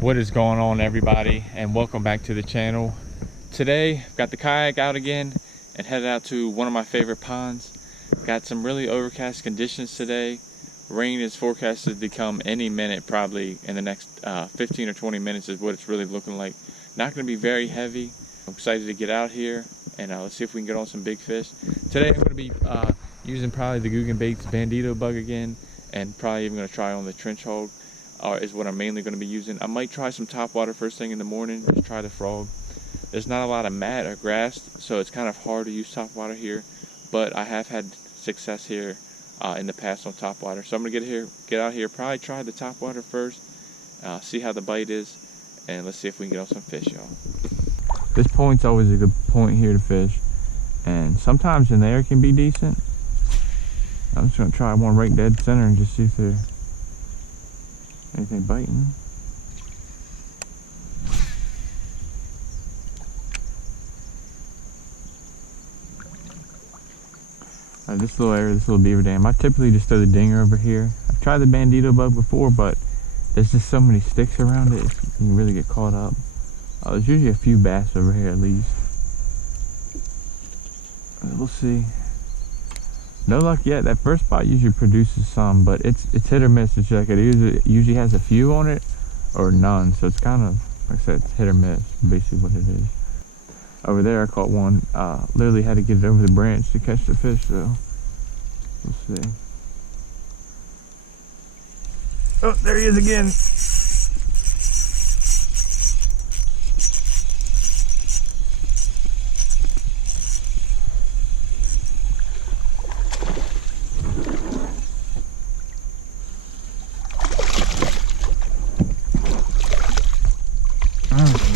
What is going on, everybody, and welcome back to the channel. Today I've got the kayak out again and headed out to one of my favorite ponds. Got some really overcast conditions today. Rain is forecasted to come any minute, probably in the next 15 or 20 minutes is what it's really looking like. Not going to be very heavy. I'm excited to get out here and let's see if we can get on some big fish. Today I'm going to be using probably the Googan Baits Bandito Bug again, and probably even going to try on the trench hole. Is what I'm mainly going to be using. I might try some top water first thing in the morning, just try the frog. There's not a lot of mat or grass, so it's kind of hard to use top water here, but I have had success here in the past on top water. So I'm going to get out here, probably try the top water first, see how the bite is, and let's see if we can get on some fish, y'all. This point's always a good point here to fish, and sometimes in there can be decent. I'm just going to try one right dead center and just see if they're anything biting. This little area, this little beaver dam, I typically just throw the dinger over here. I've tried the Bandito Bug before, but there's just so many sticks around it, you can really get caught up. There's usually a few bass over here at least. We'll see. No luck yet. That first spot usually produces some, but it's hit or miss. It's like it usually has a few on it or none, so it's kind of, like I said, it's hit or miss, basically what it is. Over there I caught one, literally had to get it over the branch to catch the fish, so we'll see. Oh, there he is again.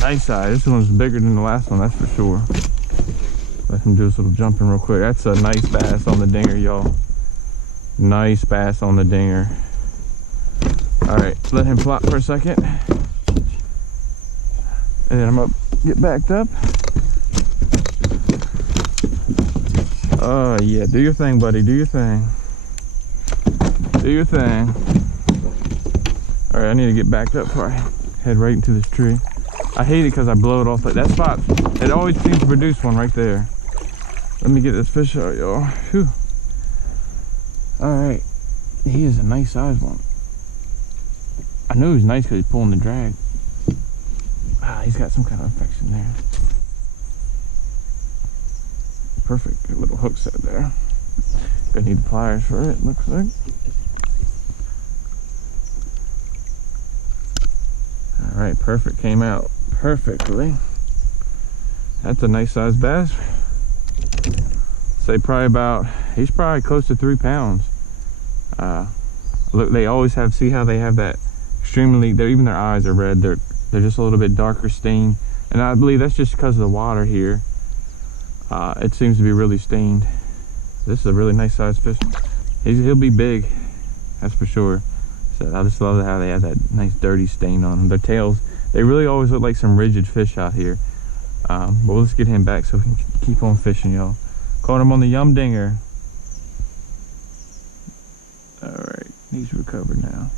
Nice size. This one's bigger than the last one, that's for sure. Let him do his little jumping real quick. That's a nice bass on the dinger, y'all. Nice bass on the dinger. Alright, let him flop for a second. And then I'm gonna get backed up. Oh yeah, do your thing, buddy. Do your thing. Do your thing. Alright, I need to get backed up before I head right into this tree. I hate it because I blow it off like that spot. It always seems to produce one right there. Let me get this fish out, y'all. Alright. He is a nice size one. I knew he was nice because he's pulling the drag. He's got some kind of infection there. Perfect. Good little hook set there. Gonna need the pliers for it, looks like. Alright, perfect. Came out perfectly. That's a nice sized bass. Say probably he's probably close to 3 pounds. Look, they always see how they have that extremely, even their eyes are red. They're just a little bit darker stained, and I believe that's just because of the water here. It seems to be really stained. This is a really nice sized fish. He'll be big, that's for sure. So I just love how they have that nice dirty stain on them. Their tails, they really always look like some rigid fish out here. But let's get him back so we can keep on fishing, y'all. Caught him on the Yum dinger. Alright, he's recovered now.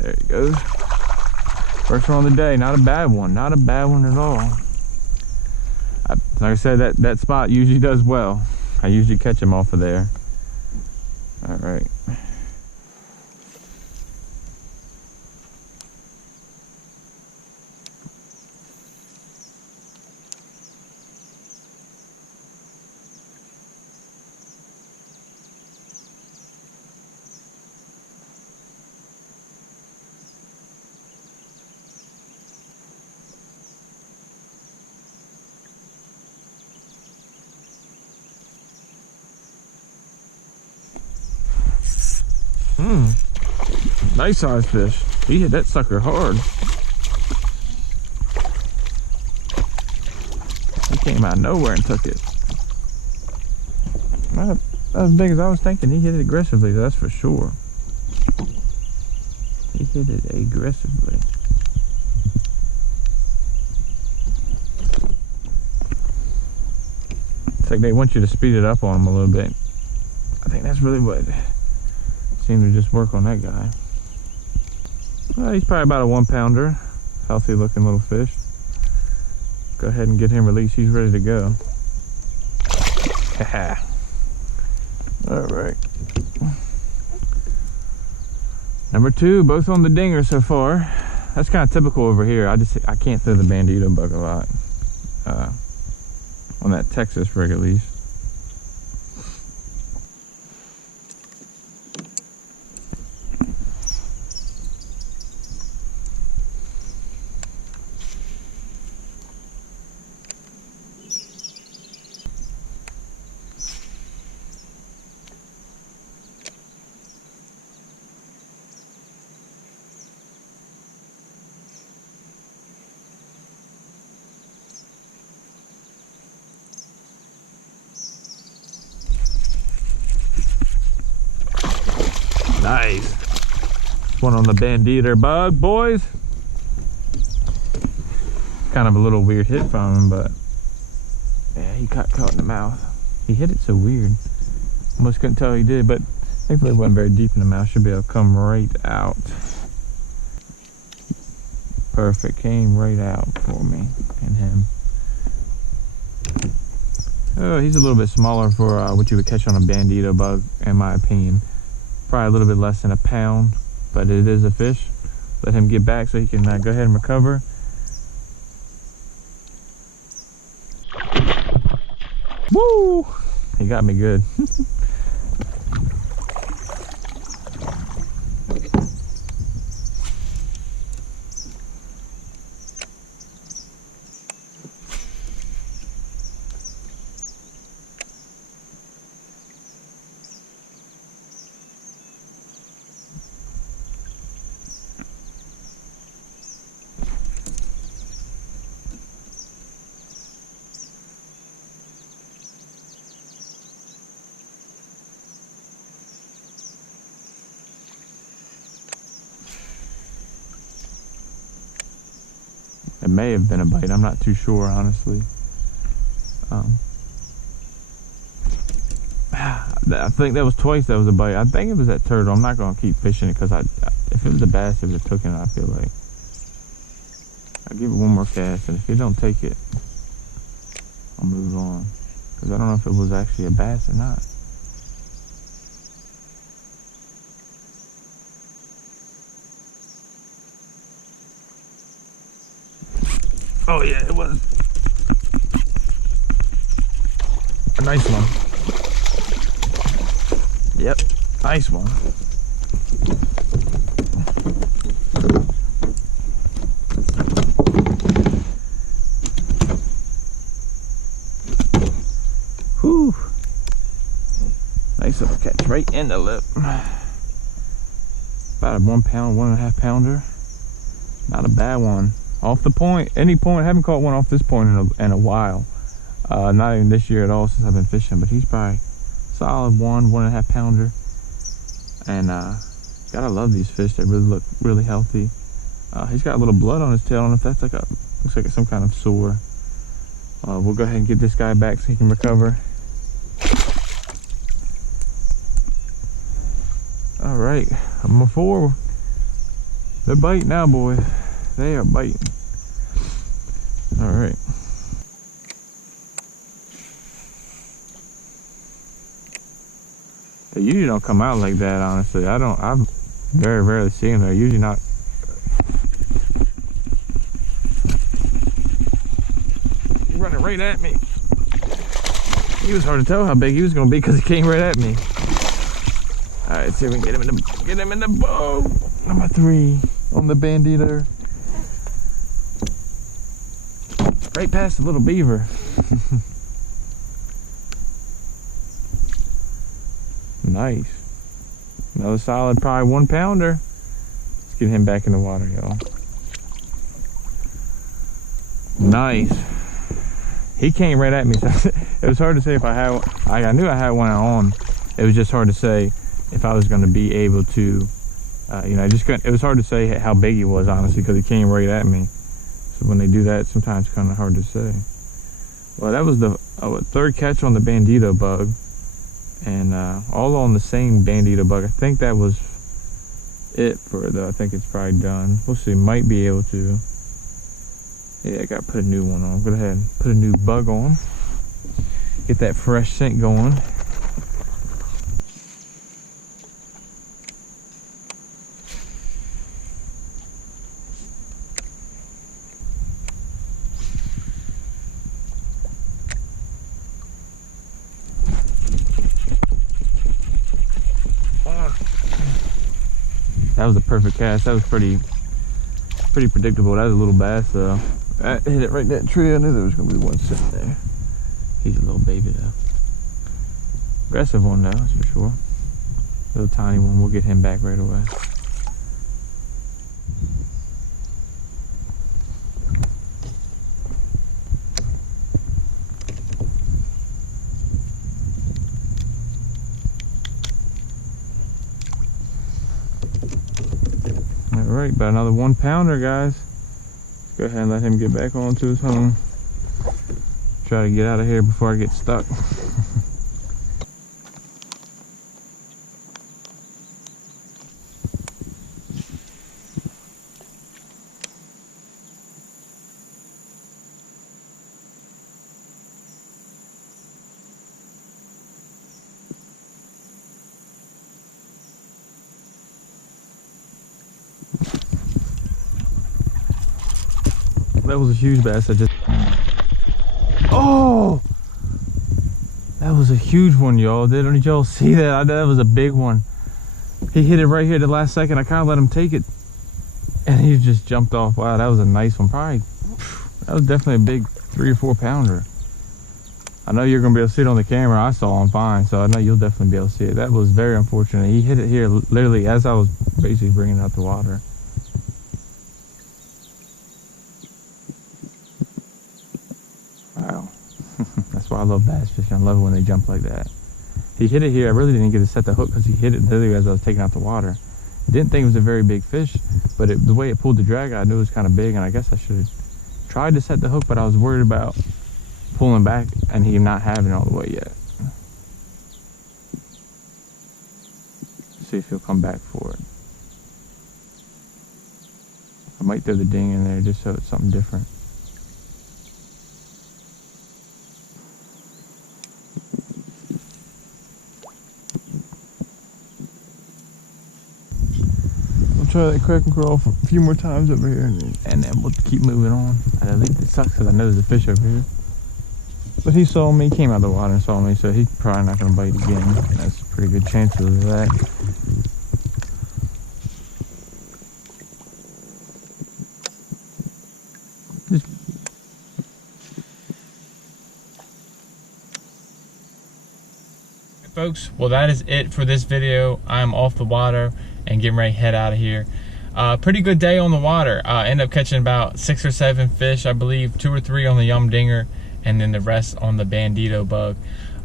There he goes. First one of the day, not a bad one. Not a bad one at all. Like I said, that spot usually does well. I usually catch him off of there. Alright. Nice size fish. He hit that sucker hard. He came out of nowhere and took it. Not as big as I was thinking. He hit it aggressively, that's for sure. He hit it aggressively. It's like they want you to speed it up on them a little bit. I think that's really what seemed to just work on that guy. Well, he's probably about a 1 pounder. Healthy looking little fish. Go ahead and get him released. He's ready to go. Haha. All right. Number 2, both on the dinger so far. That's kind of typical over here. I can't throw the Bandito Bug a lot. On that Texas rig at least. Nice. One on the Bandito Bug, boys. Kind of a little weird hit from him, but yeah, he got caught in the mouth. He hit it so weird. Almost couldn't tell he did, but thankfully it wasn't very deep in the mouth. Should be able to come right out. Perfect. Came right out for me and him. Oh, he's a little bit smaller for what you would catch on a Bandito Bug, in my opinion. Probably a little bit less than a pound, but it is a fish. Let him get back so he can go ahead and recover. Woo! He got me good. It may have been a bite. I'm not too sure, honestly. I think that was twice that was a bite. I think it was that turtle. I'm not going to keep fishing it because if it was a bass, it would have taken it, I feel like. I'll give it one more cast, and if it don't take it, I'll move on. Because I don't know if it was actually a bass or not. Oh yeah, it was. A nice one. Yep, nice one. Whew. Nice little catch right in the lip. About a 1 pound, 1.5 pounder. Not a bad one. Off the point, any point. I haven't caught one off this point in a while. Not even this year at all since I've been fishing, but he's probably solid 1.5 pounder. And gotta love these fish. They really look really healthy. He's got a little blood on his tail. I don't know if that's like looks like some kind of sore. We'll go ahead and get this guy back so he can recover. All right, number 4. They're biting now, boys. They are biting. All right. They usually don't come out like that, honestly. I very rarely see them. They're usually not. He's running right at me. He was hard to tell how big he was going to be because he came right at me. All right, let's see if we can get him in the boat. Number 3 on the Bandito. Right past the little beaver. Nice. Another solid, probably 1 pounder. Let's get him back in the water, y'all. Nice. He came right at me. So it was hard to say if I had. I knew I had one on. It was just hard to say if I was going to be able to. You know, I just couldn't. It was hard to say how big he was, honestly, because he came right at me. So when they do that, sometimes it's kind of hard to say. Well, that was the 3rd catch on the Bandito Bug, and all on the same Bandito Bug. I think that was it for it though. I think it's probably done. We'll see, might be able to. Yeah, I gotta put a new one on. Go ahead and put a new bug on. Get that fresh scent going. That was a perfect cast. That was pretty predictable. That was a little bass though. I hit it right in that tree. I knew there was gonna be one sitting there. He's a little baby though. Aggressive one though, that's for sure. Little tiny one. We'll get him back right away. Alright, about another 1 pounder, guys. Let's go ahead and let him get back onto his home. Try to get out of here before I get stuck. That was a huge bass. Oh, that was a huge one, y'all. Didn't y'all see that? That was a big one. He hit it right here at the last second. I kind of let him take it, and he just jumped off. Wow, that was a nice one. Probably, that was definitely a big 3 or 4 pounder. I know you're gonna be able to see it on the camera. I saw him fine, so I know you'll definitely be able to see it. That was very unfortunate. He hit it here literally as I was basically bringing it out the water. Wow. That's why I love bass fishing. I love it when they jump like that. He hit it here. I really didn't get to set the hook because he hit it literally as I was taking out the water. Didn't think it was a very big fish, but the way it pulled the drag, I knew it was kind of big, and I guess I should have tried to set the hook, but I was worried about pulling back and he not having it all the way yet. See if he'll come back for it. I might throw the ding in there just so it's something different. Try that Krackin Craw for a few more times over here, and then we'll keep moving on. At least it sucks because I know there's a fish over here. But he saw me, came out of the water and saw me, so he's probably not going to bite again. That's a pretty good chance of that. Folks, well, that is it for this video. I'm off the water and getting ready to head out of here. Pretty good day on the water. Ended up catching about 6 or 7 fish, I believe, 2 or 3 on the Yum Dinger, and then the rest on the Bandito Bug.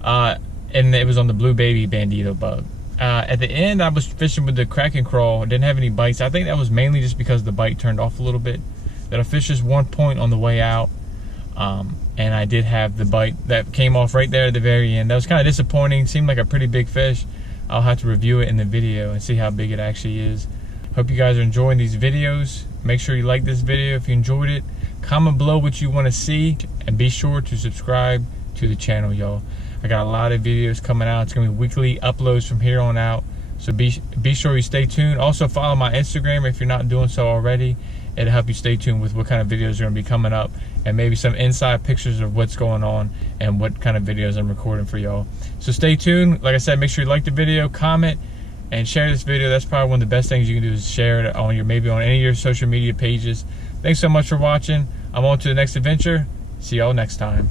And it was on the Blue Baby Bandito Bug. At the end, I was fishing with the Krackin Craw. Didn't have any bites. I think that was mainly just because the bite turned off a little bit. That I fished just 1 point on the way out. And I did have the bite that came off right there at the very end. That was kind of disappointing. Seemed like a pretty big fish. I'll have to review it in the video and see how big it actually is. Hope you guys are enjoying these videos. Make sure you like this video if you enjoyed it. Comment below what you want to see, and be sure to subscribe to the channel, y'all. I got a lot of videos coming out. It's gonna be weekly uploads from here on out, so be sure you stay tuned. Also follow my Instagram if you're not doing so already. It'll help you stay tuned with what kind of videos are gonna be coming up, and maybe some inside pictures of what's going on and what kind of videos I'm recording for y'all. So stay tuned. Like I said, make sure you like the video, comment, and share this video. That's probably one of the best things you can do, is share it on maybe on any of your social media pages. Thanks so much for watching. I'm on to the next adventure. See y'all next time.